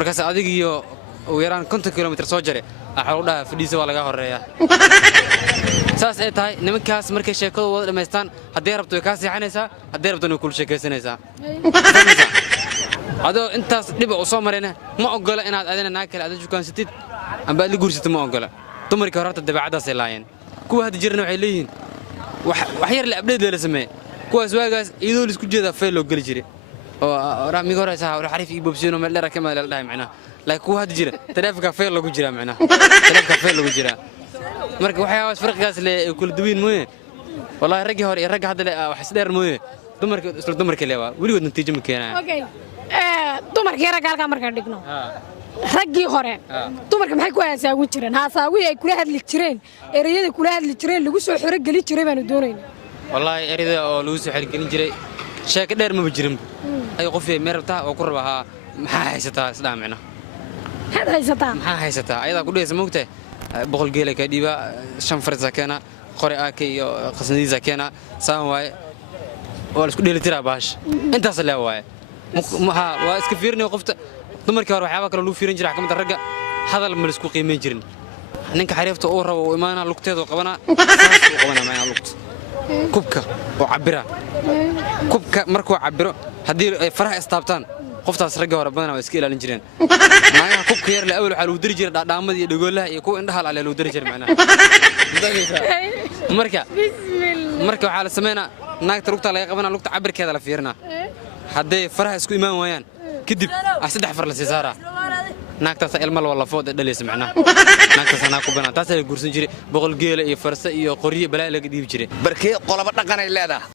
markaas adigiyo ugu yaraan 50 kilomitir soo jare waxa uu dhahaa fadhiisa waa laga horeeya saas ay tahay nimankaas markay sheekadu wada dhameystaan haddii rabto way ka seexanaysaa haddii rabto way kula sheekaysanaysaa adoo intaas dhib u soo marayna ma ogola inaad adina naag kale aad jukaansatid amba aad guursatid ma ogola dumarka horta dabeecadaas ay laayeen kuwa hadda jirna waxay leeyihiin wax yar la abdheed la sameeyay kuwaas waagaas iyadoo la isku jeeda feel loo gali jiray oo raamiga hore saha xariif iyo bobsiino meel dheer ka meel dhahay macna laakiin kuwa hadda jira taleefanka feel lagu jira macna taleefanka feel lagu jira marka waxyaabo farqigaas le kula duwin mooyee wallahi ragii hore iyo rag hadda le wax isdheer mooyee dumarka leewa waligood natiijo ma keenayaan okay dumarka rag halka markaan dhigno raggii hore dumarka maxay ku haasaawi jireen haasaawi ay kula hadli jireen erayada kula hadli jireen lagu soo xiro gali jiray baan doonaynaa wallahi erayada oo lagu soo xiro galin jiray sheeko dheer ma jirin ay qof ay meerta oo ku rabaha maxaa haysataa islaamina maxaa haysataa ayada ku dhaysa moogtay boqol geelay ka dhiiba shan farsa keena qori aaka iyo qasnadiisa keena saan waay oo isku dheeli tiraa baash intaas la waay waa iska fiirnay qofta dumarkii hore waxyaabo kale lagu fiirin jiray xakamadda ragga hadal ma isku qiimeyn jirin ninka xariifta uu rabo oo imaana lugteedu qabana macna lugta kubka oo cabira kubka markuu cabiro hadii ay faraha istaabtaan qoftaas ragga hore badan waa iska ilaalin jireen maayaha kubka yar la awal waxa lagu diri jiray dhaadhaamada iyo dhagoolaha iyo kuwa indhaha la lagu diri jiray macna marka waxa la sameeyna naagta lugta laga qabana lugta cabirkeeda la fiirina haddii faraha isku imaan waayaan kadib saddex far la sii saaraa naagtaas ilmo wala food dhalaysa macnaha naagtaas ana ku banaan taas ay guursan jiray boqol geela iyo farsa iyo qoriyo balaa laga dhiib jiray barkee qolaba dhaqan ay leedahay